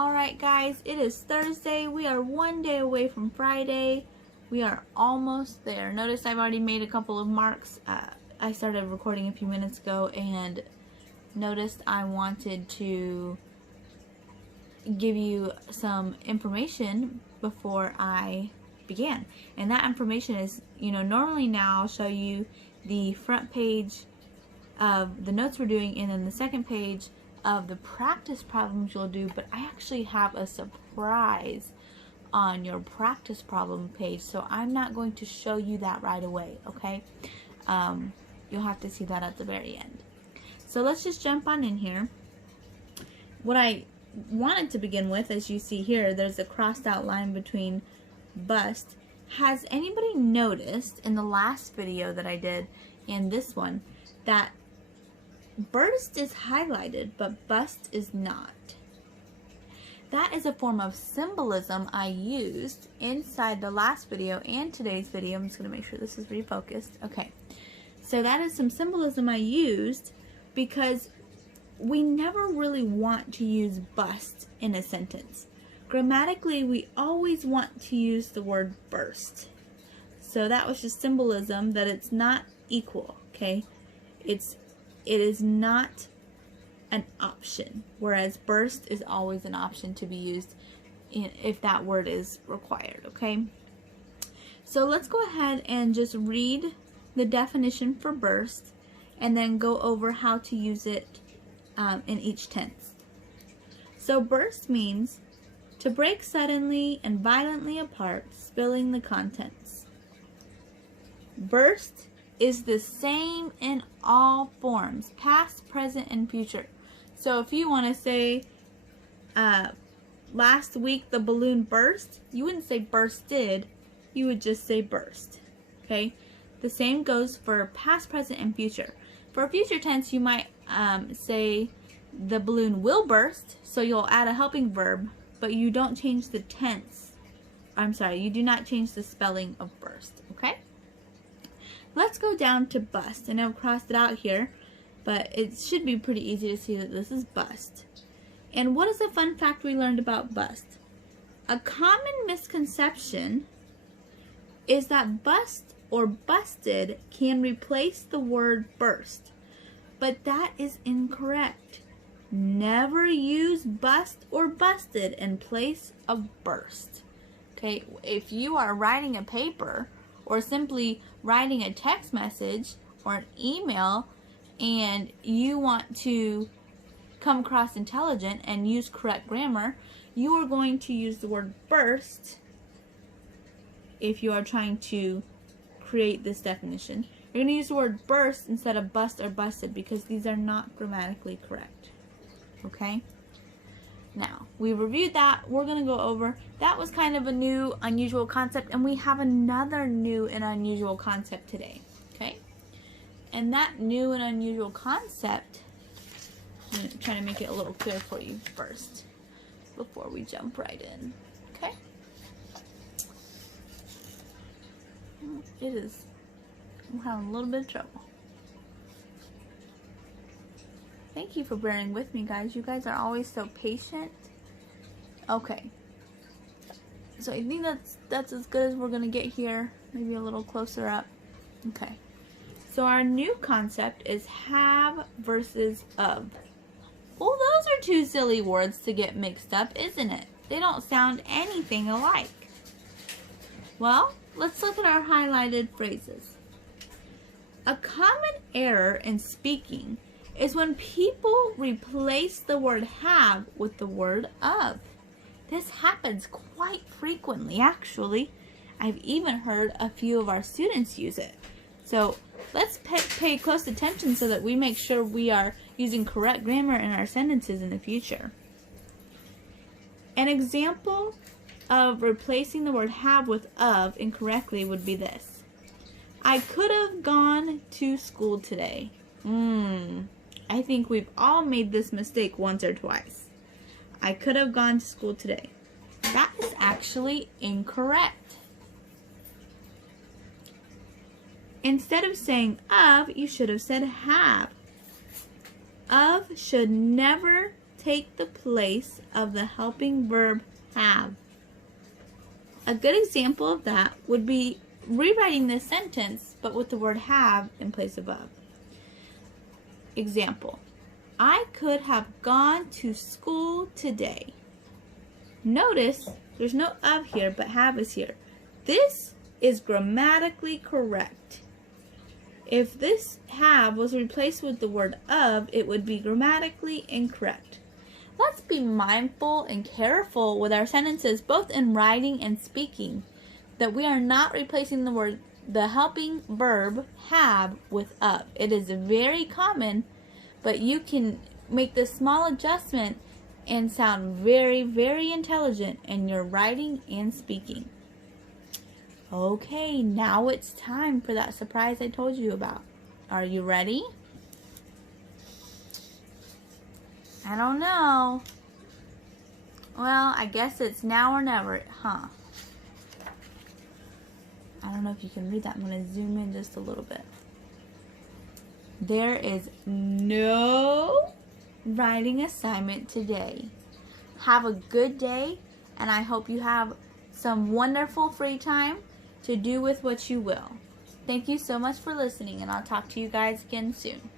Alright guys, it is Thursday. We are one day away from Friday. We are almost there. Notice I've already made a couple of marks. I started recording a few minutes ago and noticed I wanted to give you some information before I began. And that information is, normally now I'll show you the front page of the notes we're doing and then the second page of the practice problems you'll do, but I actually have a surprise on your practice problem page, so I'm not going to show you that right away, okay? You'll have to see that at the very end. So let's just jump on in here. What I wanted to begin with, as you see here, there's a crossed out line between bust. Has anybody noticed in the last video that I did and this one that burst is highlighted but bust is not? That is a form of symbolism I used inside the last video and today's video. I'm just going to make sure this is refocused. Okay, so that is some symbolism I used because we never really want to use bust in a sentence. Grammatically, we always want to use the word burst. So that was just symbolism that it's not equal, okay? It is not an option, whereas burst is always an option to be used if that word is required, okay? So let's go ahead and just read the definition for burst and then go over how to use it in each tense. So burst means to break suddenly and violently apart, spilling the contents. Burst is the same in all forms, past, present, and future. So if you want to say, last week the balloon burst, you wouldn't say bursted, you would just say burst, okay? The same goes for past, present, and future. For future tense, you might say the balloon will burst, so you'll add a helping verb, but you don't change the tense. I'm sorry, you do not change the spelling of burst, okay? Let's go down to bust, and I've crossed it out here, but it should be pretty easy to see that this is bust. And what is the fun fact we learned about bust? A common misconception is that bust or busted can replace the word burst, but that is incorrect. Never use bust or busted in place of burst. Okay, if you are writing a paper or simply writing a text message or an email and you want to come across intelligent and use correct grammar, you are going to use the word burst if you are trying to create this definition. You're going to use the word burst instead of bust or busted because these are not grammatically correct. Okay? Now, we reviewed that. We're going to go over, that was kind of a new, unusual concept, and we have another new and unusual concept today. Okay? And that new and unusual concept, I'm going to try to make it a little clearer for you first before we jump right in. Okay? I'm having a little bit of trouble. Thank you for bearing with me, guys. You guys are always so patient. Okay. So I think that's as good as we're going to get here. Maybe a little closer up. Okay. So our new concept is have versus of. Well, those are two silly words to get mixed up, isn't it? They don't sound anything alike. Well, let's look at our highlighted phrases. A common error in speaking is when people replace the word have with the word of. This happens quite frequently, actually. I've even heard a few of our students use it. So let's pay close attention so that we make sure we are using correct grammar in our sentences in the future. An example of replacing the word have with of incorrectly would be this. I could have gone to school today. I think we've all made this mistake once or twice. I could have gone to school today. That is actually incorrect. Instead of saying of, you should have said have. Of should never take the place of the helping verb have. A good example of that would be rewriting this sentence, but with the word have in place of of. Example, I could have gone to school today. Notice there's no of here, but have is here. This is grammatically correct. If this have was replaced with the word of, it would be grammatically incorrect. Let's be mindful and careful with our sentences, both in writing and speaking, that we are not replacing the helping verb have with of. It is very common, but you can make this small adjustment and sound very, very intelligent in your writing and speaking. Okay, now it's time for that surprise I told you about. Are you ready? I don't know. Well, I guess it's now or never, huh? I don't know if you can read that. I'm going to zoom in just a little bit. There is no writing assignment today. Have a good day, and I hope you have some wonderful free time to do with what you will. Thank you so much for listening, and I'll talk to you guys again soon.